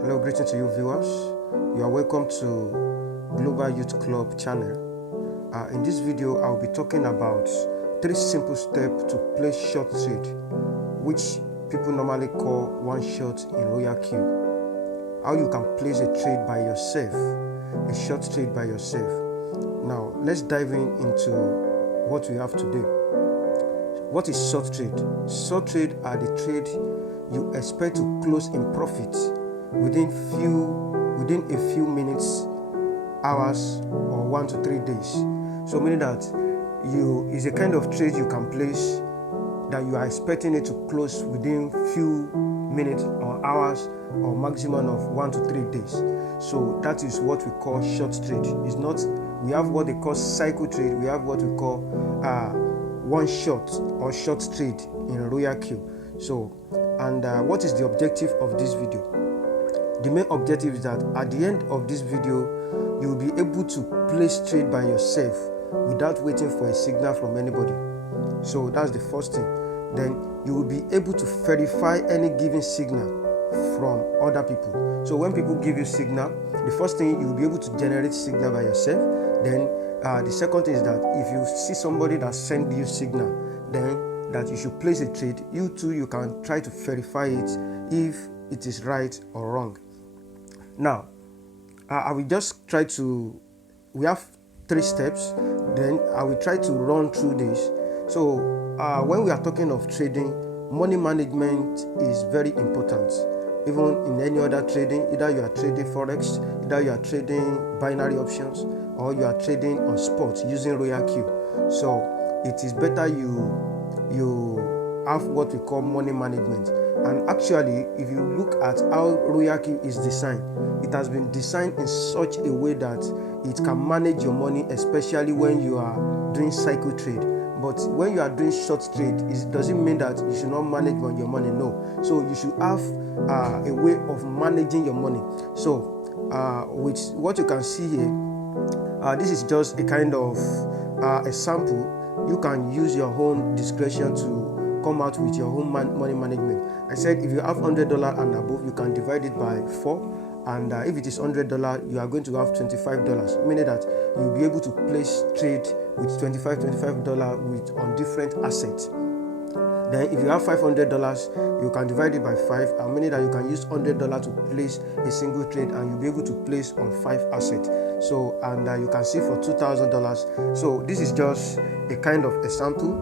Hello, greeting to you viewers. You are welcome to Global Youth Club channel. In this video, I will be talking about 3 simple steps to place short trade, which people normally call one shot in Royal Q. How you can place a trade by yourself, a short trade by yourself. Now, let's dive into what we have today. What is short trade? Short trade are the trade you expect to close in profit within a few minutes, hours, or 1 to 3 days. So meaning that is a kind of trade you can place that you are expecting it to close within few minutes or hours or maximum of 1 to 3 days. So that is what we call short trade. It's not, we have what they call cycle trade, we have what we call one shot or short trade in Royal Q. So, and what is the objective of this video? The main objective is that at the end of this video, you will be able to place trade by yourself without waiting for a signal from anybody. So that's the first thing. Then you will be able to verify any given signal from other people. So when people give you signal, the first thing, you will be able to generate signal by yourself. Then the second thing is that if you see somebody that sent you signal, then that you should place a trade, you too, you can try to verify it if it is right or wrong. Now, I will just try to, we have 3 steps, then I will try to run through this. So when we are talking of trading, money management is very important. Even in any other trading, either you are trading Forex, either you are trading binary options, or you are trading on spot using Royal Q. So it is better you have what we call money management. And actually, if you look at how Royal Q is designed, it has been designed in such a way that it can manage your money, especially when you are doing cycle trade. But when you are doing short trade, it doesn't mean that you should not manage your money. No. So you should have a way of managing your money. So with what you can see here, this is just a kind of a sample. You can use your own discretion to come out with your own money management. I said if you have $100 and above, you can divide it by 4. And if it is $100, you are going to have $25, meaning that you'll be able to place trade with $25 with on different assets. Then if you have $500, you can divide it by 5, and meaning that you can use $100 to place a single trade, and you'll be able to place on 5 assets. So, and you can see for $2,000. So this is just a kind of example.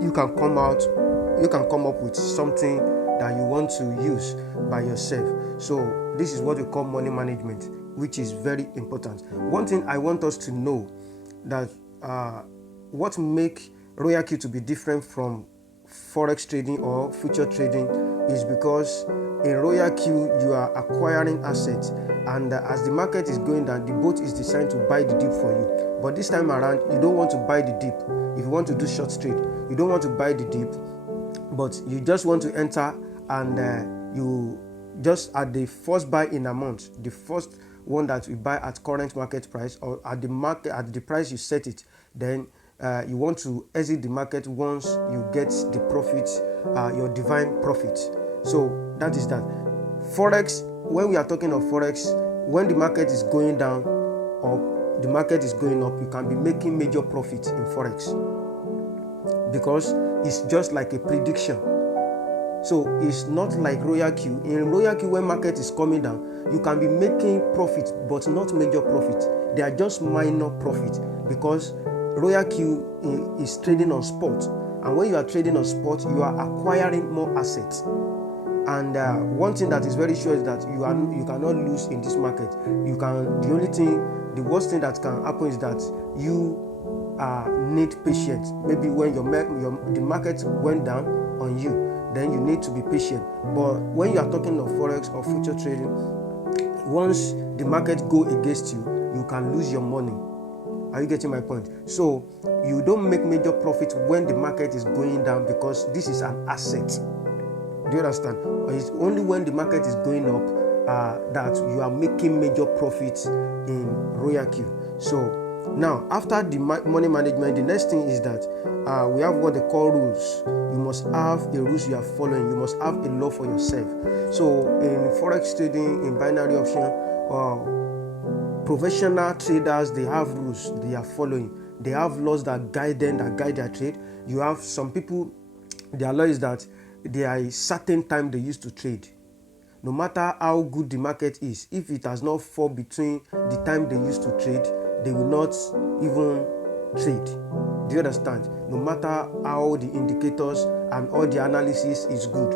You can come up with something that you want to use by yourself. So this is what we call money management, which is very important. One thing I want us to know, that what make Royal Q to be different from Forex trading or future trading is because in Royal Q you are acquiring assets, and as the market is going down, the bot is designed to buy the dip for you. But this time around, you don't want to buy the dip. If you want to do short trade, you don't want to buy the dip, but you just want to enter, and you just at the first buy in a month, the first one that you buy at current market price or at the price you set it, then you want to exit the market once you get the profit, your divine profit. So that is that. Forex, when we are talking of Forex, when the market is going down or the market is going up, you can be making major profit in Forex because it's just like a prediction. So it's not like Royal Q. In Royal Q, when market is coming down, you can be making profit, but not major profit. They are just minor profit because Royal Q is trading on spot. And when you are trading on spot, you are acquiring more assets. And one thing that is very sure is that you cannot lose in this market. The worst thing that can happen is that you need patience. Maybe when the market went down on you, then you need to be patient. But when you are talking of Forex or future trading, once the market go against you, you can lose your money. Are you getting my point? So you don't make major profit when the market is going down because this is an asset. Do you understand? It's only when the market is going up that you are making major profits in Royal Q. So Now, after the money management, the next thing is that we have what they call rules. You must have a rules you are following. You must have a law for yourself. So in forex trading, in binary option, professional traders, they have rules they are following. They have laws that guide them, that guide their trade. You have some people, their law is that there are a certain time they used to trade. No matter how good the market is, if it has not fall between the time they used to trade, they will not even trade. Do you understand? No matter how the indicators and all the analysis is good,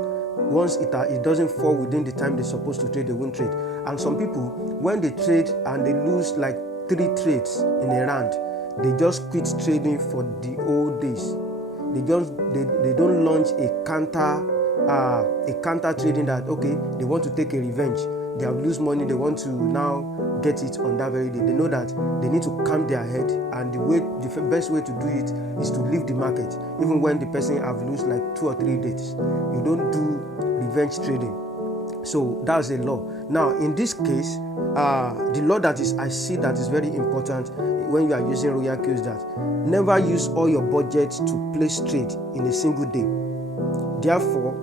once it doesn't fall within the time they're supposed to trade, they won't trade. And some people, when they trade and they lose like 3 trades in a round, they just quit trading for the old days. They don't launch a counter trading that, okay, they want to take a revenge. They have lose money, they want to now get it on that very day. They know that they need to calm their head, and the best way to do it is to leave the market, even when the person have lose like 2 or 3 days. You don't do revenge trading. So that's a law. Now in this case, the law that is I see that is very important when you are using Royal Q is that never use all your budget to place trade in a single day. Therefore,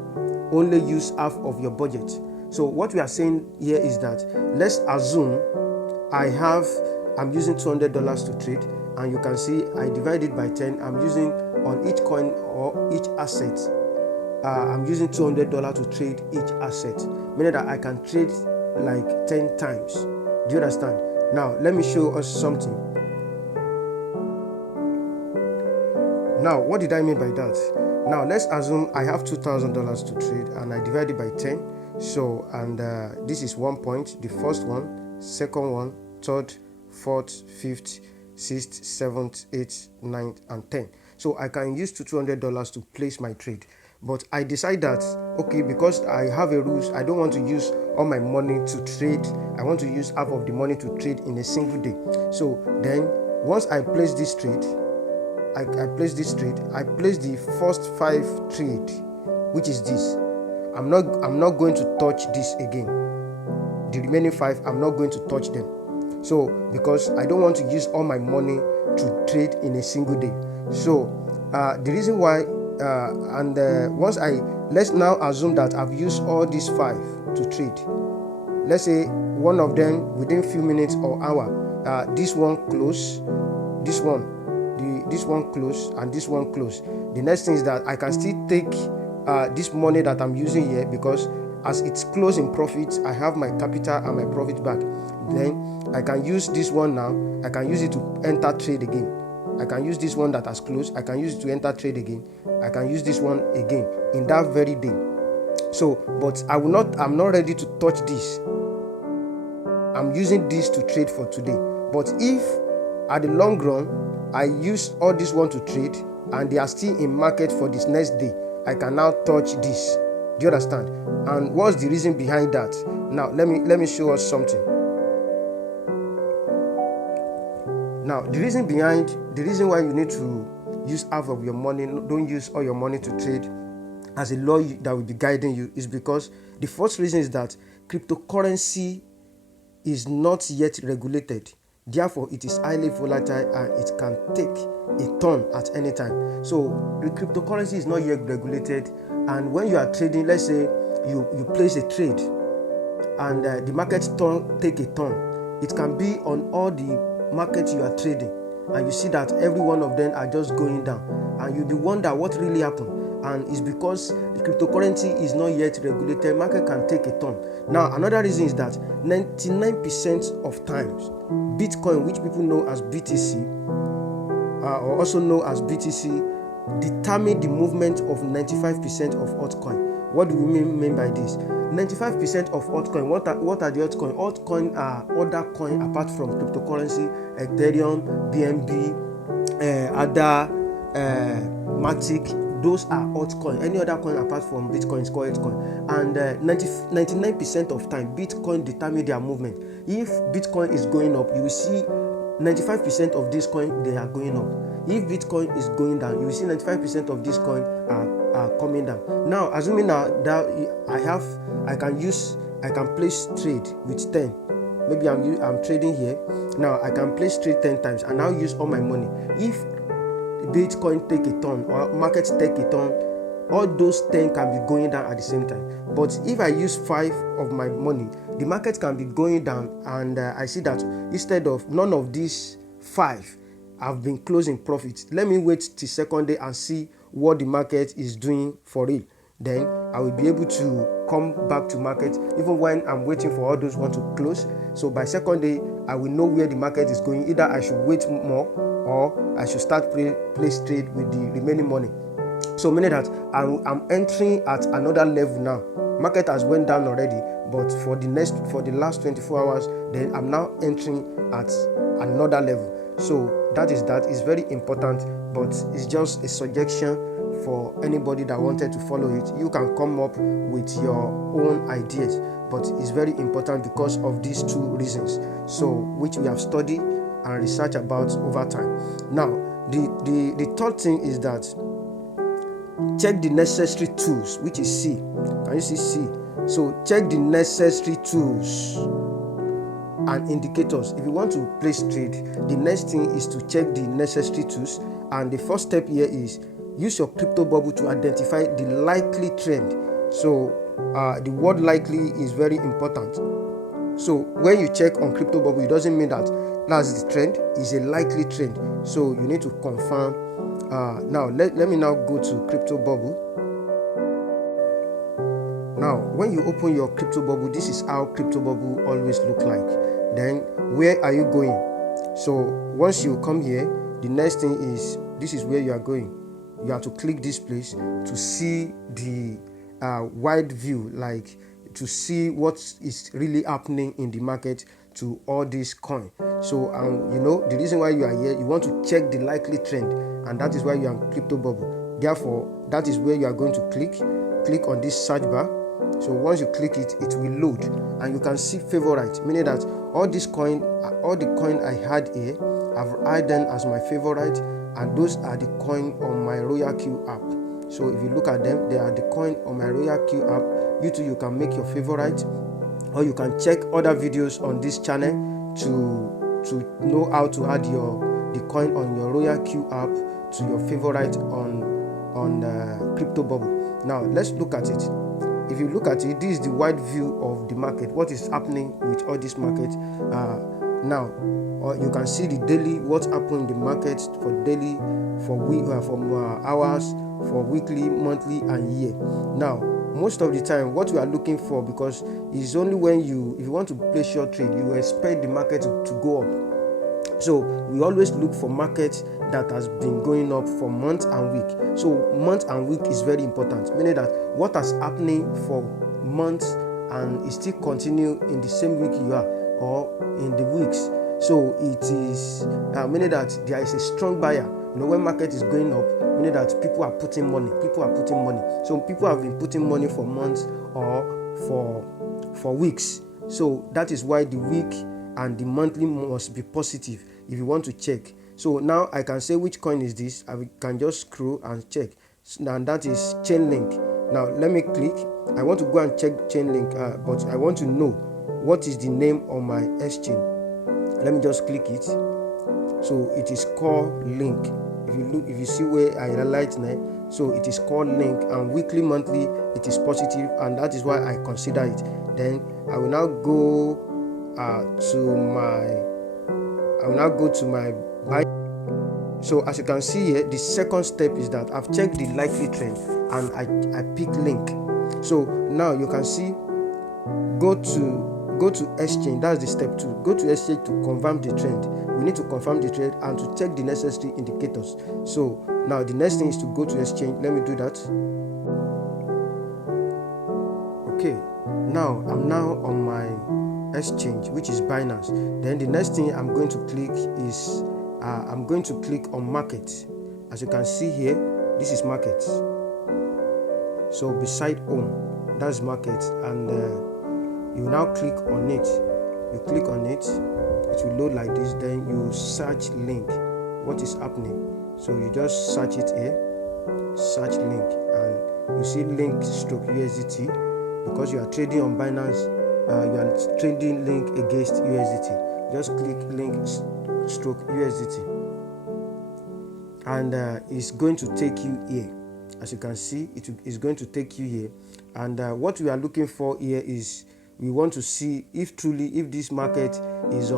only use half of your budget. So what we are saying here is that, let's assume I'm using $200 to trade, and you can see I divide it by 10. I'm using on each coin or each asset, I'm using $200 to trade each asset, meaning that I can trade like 10 times. Do you understand? Now let me show us something. Now what did I mean by that? Now let's assume I have $2,000 to trade and I divide it by 10. So, and this is 1 point, the first one, second one, third, fourth, fifth, sixth, seventh, eighth, ninth, and 10. So I can use $200 to place my trade. But I decide that, okay, because I have a rules, I don't want to use all my money to trade. I want to use half of the money to trade in a single day. So then once I place this trade, I place the first 5 trade, which is this. I'm not going to touch this again. The remaining 5, I'm not going to touch them. So because I don't want to use all my money to trade in a single day. So the reason why, let's now assume that I've used all these 5 to trade. Let's say one of them within few minutes or hour, this one close, this one close, and this one close. The next thing is that I can still take this money that I'm using here, because as it's close in profit, I have my capital and my profit back. Then I can use this one now. I can use it to enter trade again. I can use this one that has closed. I can use it to enter trade again. I can use this one again in that very day. So, but I'm not ready to touch this. I'm using this to trade for today. But if at the long run I use all this one to trade and they are still in market for this next day, I can now touch this. Do you understand? And what's the reason behind that? Now let me show us something. Now the reason why you need to use half of your money, don't use all your money to trade, as a law that will be guiding you, is because the first reason is that cryptocurrency is not yet regulated. Therefore, it is highly volatile and it can take a turn at any time. So the cryptocurrency is not yet regulated, and when you are trading, let's say you place a trade and the market take a turn, it can be on all the markets you are trading, and you see that every one of them are just going down, and you'll be wonder what really happened. And it's because the cryptocurrency is not yet regulated, market can take a turn. Now another reason is that 99% of times Bitcoin, which people know as BTC, or also known as BTC, determine the movement of 95% of altcoin. What do we mean by this? 95% of altcoin. What are the altcoin? Altcoin are other coin apart from cryptocurrency, Ethereum, BNB, ADA, Matic. Those are altcoin. Any other coin apart from Bitcoin is called altcoin. And 99% of time, Bitcoin determine their movement. If Bitcoin is going up, you will see 95% of this coin, they are going up. If Bitcoin is going down, you will see 95% of this coin are coming down. Now, assuming now that I can place trade with 10, maybe I'm trading here. Now I can place trade 10 times and now use all my money. If Bitcoin take a turn or market take a turn, all those 10 can be going down at the same time. But if I use 5 of my money, the market can be going down, and I see that instead of none of these 5 have been closing profit, let me wait till second day and see what the market is doing for real. Then I will be able to come back to market even when I'm waiting for all those ones to close. So by second day, I will know where the market is going. Either I should wait more or I should start place trade with the remaining money. So meaning that I'm entering at another level now. Market has went down already, but for the last 24 hours, then I'm now entering at another level. So that is very important, but it's just a suggestion for anybody that wanted to follow it. You can come up with your own ideas, but it's very important because of these 2 reasons, so which we have studied and researched about over time. Now the third thing is that check the necessary tools, which is C. Can you see C? So check the necessary tools and indicators. If you want to place trade, the next thing is to check the necessary tools, and the first step here is use your crypto bubble to identify the likely trend. So the word likely is very important. So when you check on crypto bubble, it doesn't mean that that's the trend, it's a likely trend. So you need to confirm. Now let me now go to crypto bubble. Now when you open your crypto bubble, this is how crypto bubble always look like. Then where are you going? So once you come here, the next thing is, this is where you are going. You have to click this place to see the wide view, like to see what is really happening in the market to all this coin. So the reason why you are here, you want to check the likely trend, and that is why you are in crypto bubble. Therefore, that is where you are going to click on this search bar. So once you click it, it will load, and you can see favorite, meaning that all the coin I had here, I've added them as my favorite, and those are the coin on my Royal Q app. So if you look at them, they are the coin on my Royal Q app. You too, you can make your favorite, or you can check other videos on this channel to know how to add the coin on your Royal Q app to your favorite on crypto bubble. Now let's look at it. If you look at it, this is the wide view of the market, what is happening with all this market. Now you can see the daily, what's happening in the market for daily, for week, from hours, for weekly, monthly, and year. Now most of the time, what we are looking for, because it's only when if you want to place your trade, you expect the market to go up. So we always look for markets that has been going up for months and week. So month and week is very important, meaning that what is happening for months and it still continue in the same week you are, or in the weeks. So it is meaning that there is a strong buyer. When market is going up, meaning that people are putting money. So people have been putting money for months or for weeks. So that is why the week and the monthly must be positive if you want to check. So now I can say which coin is this. I can just scroll and check. And that is Chainlink. Now let me click. I want to go and check Chainlink, but I want to know what is the name on my exchange. Let me just click it. So it is called Link. If you see where I highlight now, so it is called Link, and weekly, monthly, it is positive, and that is why I consider it. Then I will now go to my buy. So as you can see here, the second step is that I've checked the likely trend and I pick Link. So now you can see, go to exchange. That's the step 2. Go to exchange to confirm the trend. We need to confirm the trend and to check the necessary indicators. So now the next thing is to go to exchange. Let me do that. Okay, now I'm on my exchange, which is Binance. Then the next thing I'm going to click is I'm going to click on market. As you can see here, this is market. So beside home, that's market, and you now click on it. You click on it, it will load like this. Then you search Link. What is happening? So you just search it here, search Link, and you see Link stroke USDT. Because you are trading on Binance, you are trading link against USDT. Just click link stroke USDT, and it's going to take you here. As you can see, it is going to take you here, and what we are looking for here is we want to see if truly if this market is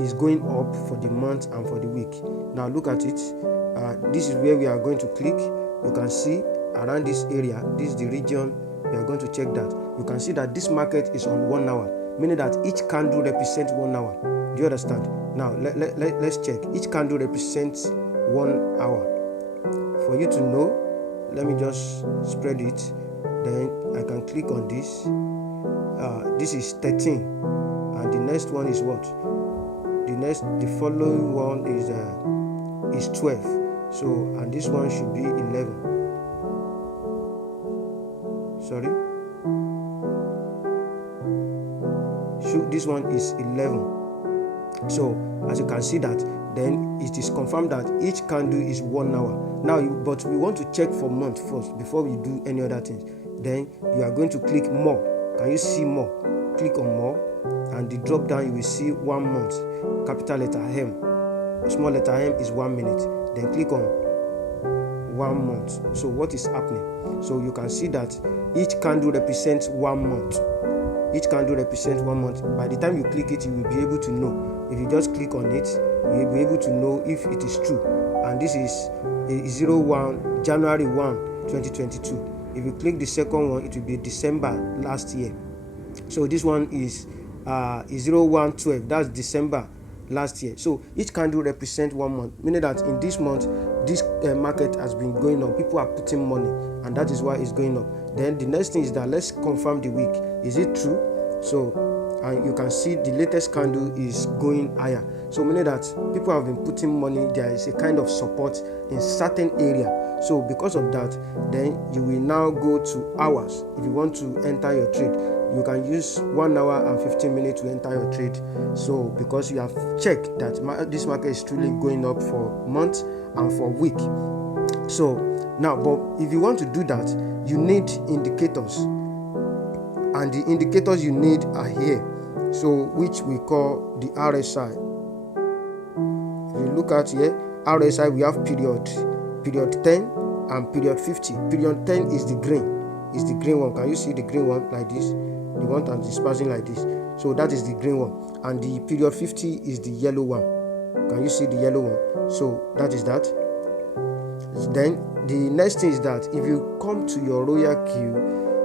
is going up for the month and for the week. Now look at it. This is where we are going to click. You can see around this area, this is the region we are going to check that. You can see that this market is on 1 hour, meaning that each candle represents 1 hour. Do you understand? Now let's check. Each candle represents 1 hour. For you to know, let me just spread it. Then I can click on this. This is 13, and the next one is what? The following one is 12. So, and this one should be 11. Sorry. This one is 11. So, as you can see that, then it is confirmed that each candle is 1 hour. Now, but we want to check for month first before we do any other things. Then you are going to click more. Can you see more? Click on more, and the drop down you will see 1 month. Capital letter M. Small letter M is 1 minute. Then click on 1 month. So what is happening? So you can see that each candle represents 1 month. Each candle represents 1 month. By the time you click it, you will be able to know. If you just click on it, you will be able to know if it is true. And this is January 1, 2022. If you click the second one, it will be December last year. So this one is 0112. That's December last year. So each candle represents 1 month, meaning that in this month, this market has been going up. People are putting money, and that is why it's going up. Then the next thing is that let's confirm the week. Is it true? So, and you can see the latest candle is going higher. So meaning that people have been putting money. There is a kind of support in certain area. So because of that, then you will now go to hours. If you want to enter your trade, you can use 1 hour and 15 minutes to enter your trade. So because you have checked that this market is truly going up for month and for week. So now, but if you want to do that, you need indicators, and the indicators you need are here. So which we call the RSI. If you look at here, RSI, we have period 10 and period 50. Period 10 is the green. Is the green one. Can you see the green one like this? The one that is passing like this. So that is the green one. And the period 50 is the yellow one. Can you see the yellow one? So that is that. Then the next thing is that if you come to your Royal Queue,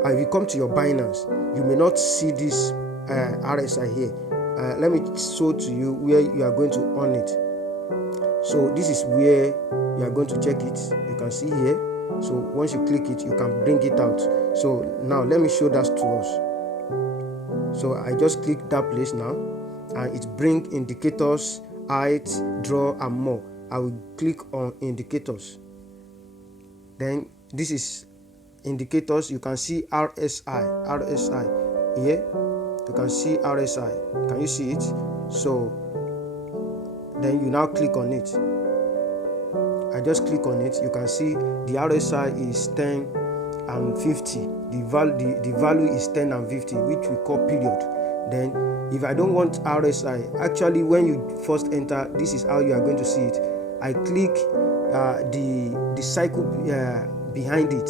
if you come to your Binance, you may not see this RSI here. Let me show to you where you are going to on it. So this is where you are going to check it. You can see here. So once you click it, you can bring it out. So now let me show that to us. So I just click that place now, and it brings indicators, height, draw, and more. I will click on indicators. Then this is indicators. You can see RSI here. You can see RSI. Can you see it? So then you now click on it. I just click on it. You can see the RSI is 10 and 50. The value is 10 and 50, which we call period. Then if I don't want RSI, actually when you first enter, this is how you are going to see it. I click the cycle behind it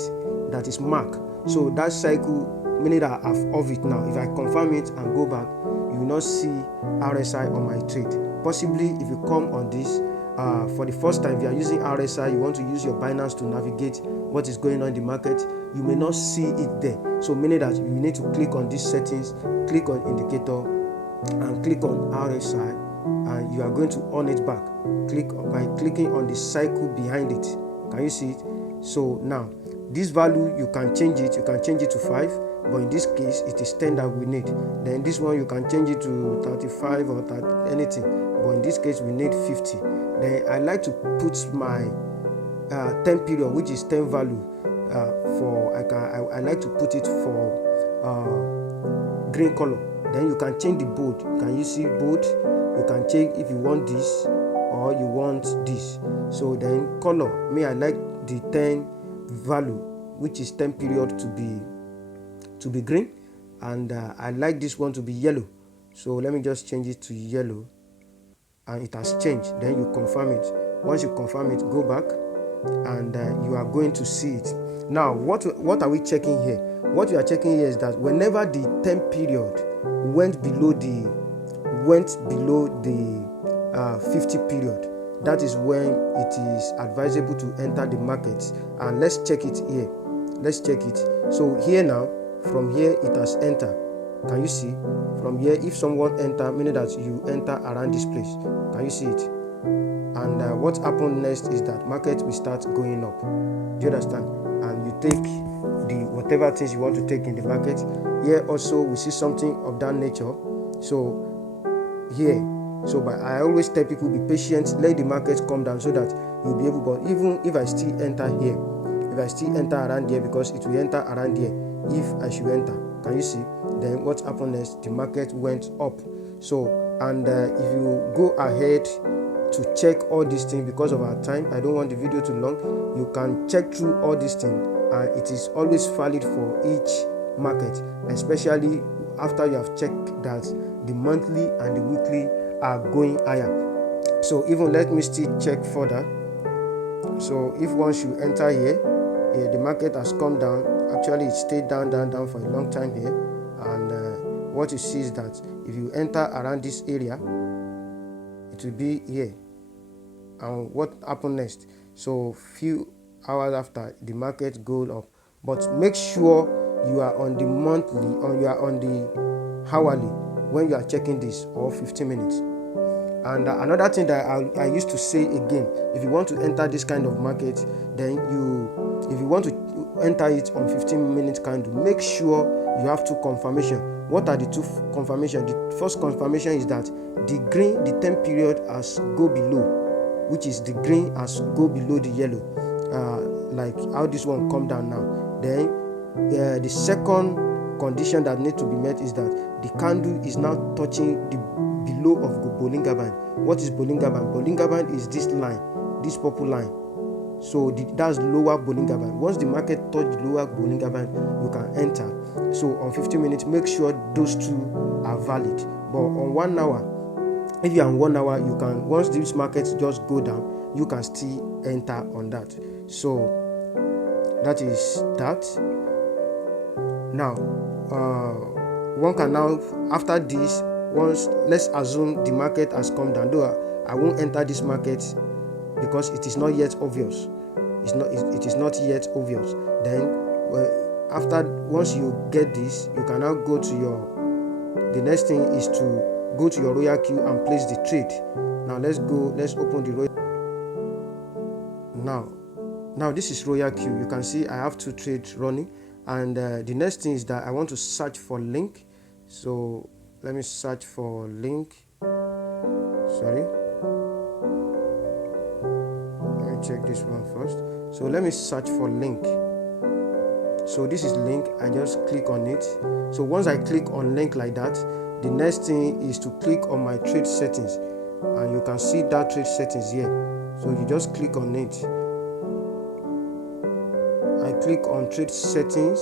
that is marked. So that cycle, meaning that I've off it now. If I confirm it and go back, you will not see RSI on my trade. Possibly if you come on this for the first time, if you are using RSI, you want to use your Binance to navigate what is going on in the market, you may not see it there. So meaning that you need to click on these settings, click on indicator, and click on RSI, and you are going to on it back. Click by clicking on the cycle behind it. Can you see it? So now this value, you can change it. You can change it to 5, but in this case it is 10 that we need. Then this one you can change it to 35 or 30, anything, but in this case we need 50. Then I like to put my 10 period, which is 10 value, I like to put it for green color. Then you can change the bold. Can you see bold? You can change if you want this or you want this. So then color, I like the 10 value, which is 10 period, to be green. and I like this one to be yellow, so let me just change it to yellow, and it has changed. Then you confirm it. Once you confirm it, go back, and you are going to see it. Now what are we checking here? What you are checking here is that whenever the time period went below the 50 period, that is when it is advisable to enter the market. And let's check it here. Let's check it. So here now, from here it has entered. Can you see? From here, if someone enter, meaning that you enter around this place. Can you see it? And what happened next is that market will start going up. Do you understand? And you take the whatever things you want to take in the market. Here also we see something of that nature. So here, but I always tell people, be patient, let the market come down so that you'll be able. But even if I still enter here, if I still enter around here, because it will enter around here if I should enter. Can you see? Then what happened next? The market went up. So, and if you go ahead to check all these things, because of our time, I don't want the video too long, you can check through all these things, and it is always valid for each market, especially after you have checked that the monthly and the weekly are going higher. So even let me still check further. So if once you enter here, the market has come down. Actually, it stayed down for a long time here, and what you see is that if you enter around this area, it will be here. And what happened next? So few hours after, the market goes up. But make sure you are on the monthly or you are on the hourly when you are checking this, or 15 minutes. And another thing that I used to say again, if you want to enter this kind of market, then if you want to enter it on 15-minute candle, make sure you have two confirmation. What are the two confirmation? The first confirmation is that the green, the time period has go below, which is the green has go below the yellow, like how this one come down now. Then the second condition that needs to be met is that the candle is now touching the below of Bollinger Band. What is Bollinger Band? Bollinger Band is this line, this purple line. So that's lower Bollinger Band. Once the market touch the lower Bollinger Band, you can enter. So on 15 minutes, make sure those two are valid. But on 1 hour, if you are on 1 hour, you can, once this market just go down, you can still enter on that. So that is that. Now, one can now, after this, once, let's assume the market has come down, though I won't enter this market because it is not yet obvious. It is not yet obvious. Then once you get this, you can now go to the next thing is to go to your royal queue and place the trade. Now let's open the royal. Now this is royal queue. You can see I have 2 trades running, and the next thing is that I want to search for link. So let me search for link. Sorry, let me check this one first. So let me search for link. So this is link. I just click on it. So once I click on link like that, the next thing is to click on my trade settings, and you can see that trade settings here. So you just click on it. I click on trade settings.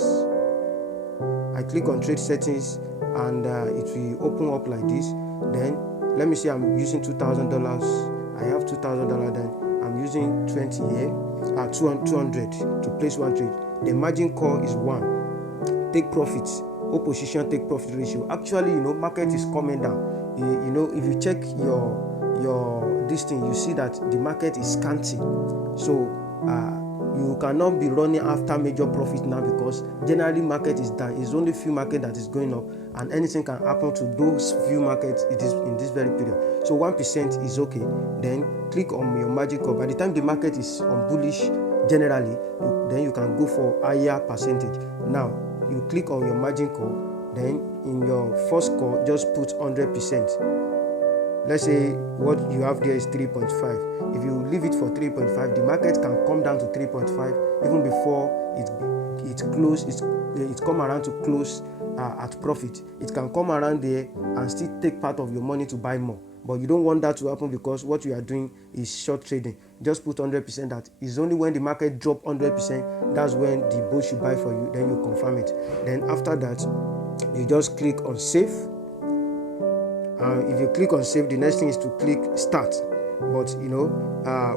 And it will open up like this. Then let me see, I'm using $2,000. I have $2,000. Then I'm using 20 here, 200 to place one trade. The margin call is 1. Take profits, opposition take profit ratio. Actually, market is coming down. If you check your this thing, you see that the market is scanty. So you cannot be running after major profit now, because generally market is down. It's only few market that is going up, and anything can happen to those few markets. It is in this very period. So 1% is okay. Then click on your margin call. By the time the market is on bullish, generally, then you can go for higher percentage. Now you click on your margin call. Then in your first call, just put 100%. Let's say what you have there is 3.5. If you leave it for 3.5, the market can come down to 3.5 even before it close. It come around to close at profit. It can come around there and still take part of your money to buy more. But you don't want that to happen, because what you are doing is short trading. Just put 100%. That is only when the market drop 100%. That's when the bull should buy for you. Then you confirm it. Then after that, you just click on save. If you click on save, the next thing is to click start. But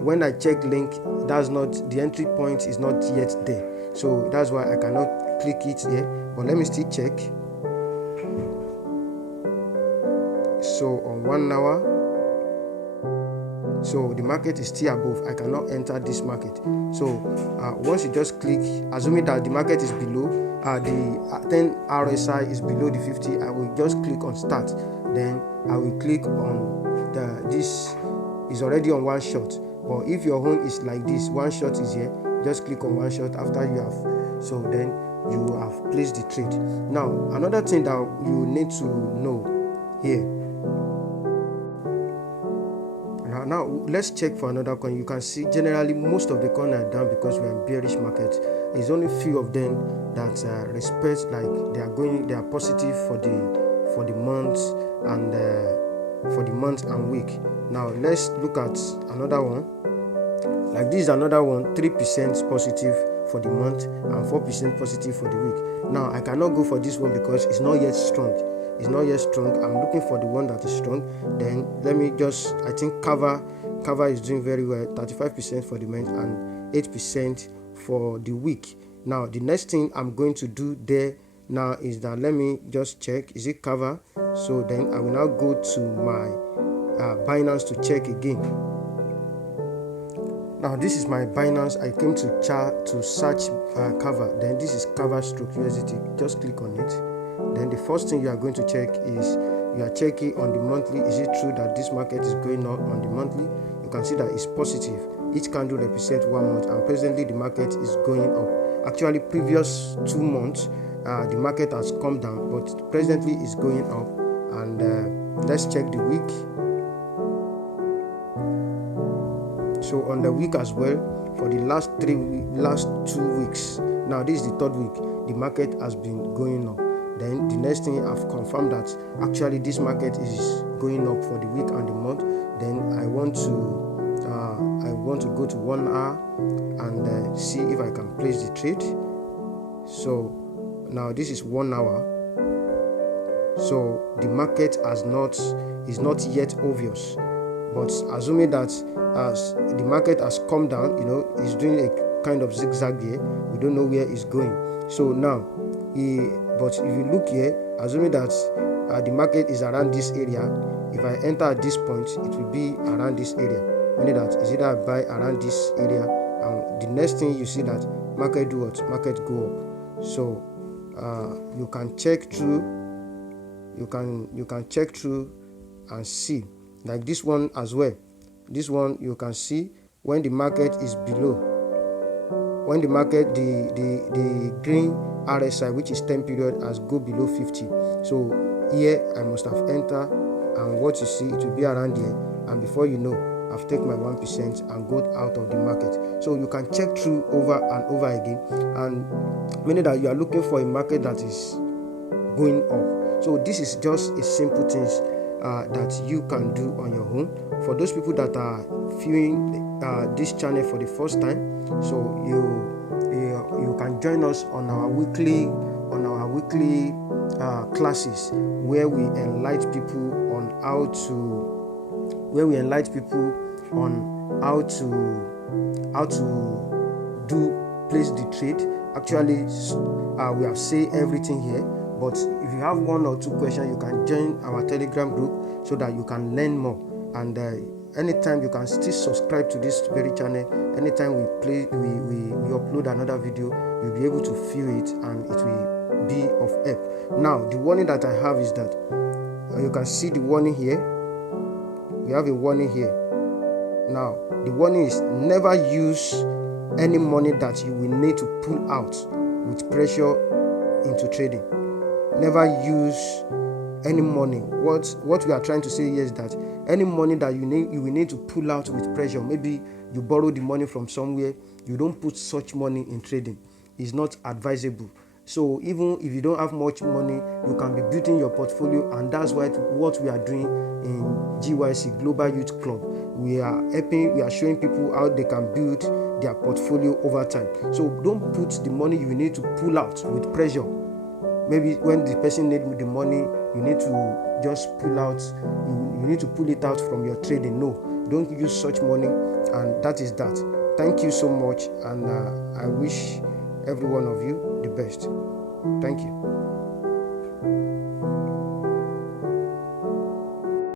when I check link, that's not, the entry point is not yet there, so that's why I cannot click it here. But let me still check. So on 1 hour, so the market is still above. I cannot enter this market. So once you just click, assuming that the market is below, the 10 RSI is below the 50, I will just click on start. Then I will click on this is already on one shot. But if your own is like this, one shot is here, just click on one shot after you have, so then you have placed the trade. Now another thing that you need to know here. Now let's check for another coin. You can see generally most of the coins are down because we're in bearish market. It's only few of them that respect, like they are positive for the month and for the month and week. Now let's look at another one. Like this is another one, 3% positive for the month and 4% positive for the week. Now I cannot go for this one because it's not yet strong. It's not yet strong. I'm looking for the one that is strong. Then let me just, I think cover is doing very well, 35% for the month and 8% for the week. Now the next thing I'm going to do there now is that, let me just check, is it cover? So then I will now go to my Binance to check again. Now this is my Binance. I came to search cover. Then this is cover stroke USDT. Just click on it. Then the first thing you are going to check is, you are checking on the monthly. Is it true that this market is going up on the monthly? You can see that it's positive. Each candle represents 1 month, and presently the market is going up. Actually, previous 2 months, the market has come down, but presently it's going up. And let's check the week. So on the week as well, for the last 2 weeks. Now this is the 3rd week. The market has been going up. Then the next thing, I've confirmed that actually this market is going up for the week and the month. Then I want to go to 1 hour and see if I can place the trade. So now this is 1 hour. So the market is not yet obvious. But assuming that as the market has come down, it's doing a kind of zigzag here. We don't know where it's going. So now, but if you look here, assuming that the market is around this area, if I enter at this point, it will be around this area. Meaning that is either I buy around this area, and the next thing you see that market do what? Market go up. So you can check through. You can check through and see. Like this one as well. This one you can see when the market is below. When the market, the green RSI, which is 10 period, has go below 50. So here I must have entered, and what you see, it will be around here. And before you know, I've taken my 1% and got out of the market. So you can check through over and over again. And meaning that you are looking for a market that is going up. So this is just a simple things that you can do on your own. For those people that are viewing this channel for the first time, so you can join us on our weekly classes where we enlighten people on how to place the trade. Actually, we have said everything here. But if you have 1 or 2 questions, you can join our Telegram group so that you can learn more. And anytime you can still subscribe to this very channel. Anytime we upload another video, you'll be able to view it and it will be of help. Now, the warning that I have is that you can see the warning here. We have a warning here. Now, the warning is never use any money that you will need to pull out with pressure into trading. Never use any money. What we are trying to say here is that any money that you will need to pull out with pressure, maybe you borrow the money from somewhere, you don't put such money in trading. It's not advisable. So even if you don't have much money, you can be building your portfolio, and that's what we are doing in GYC Global Youth Club. We are showing people how they can build their portfolio over time. So don't put the money you need to pull out with pressure. maybe when the person need the money, you need to just pull out, you need to pull it out from your trading. No, don't use such money. And that is that. Thank you so much, and I wish every one of you the best. Thank you.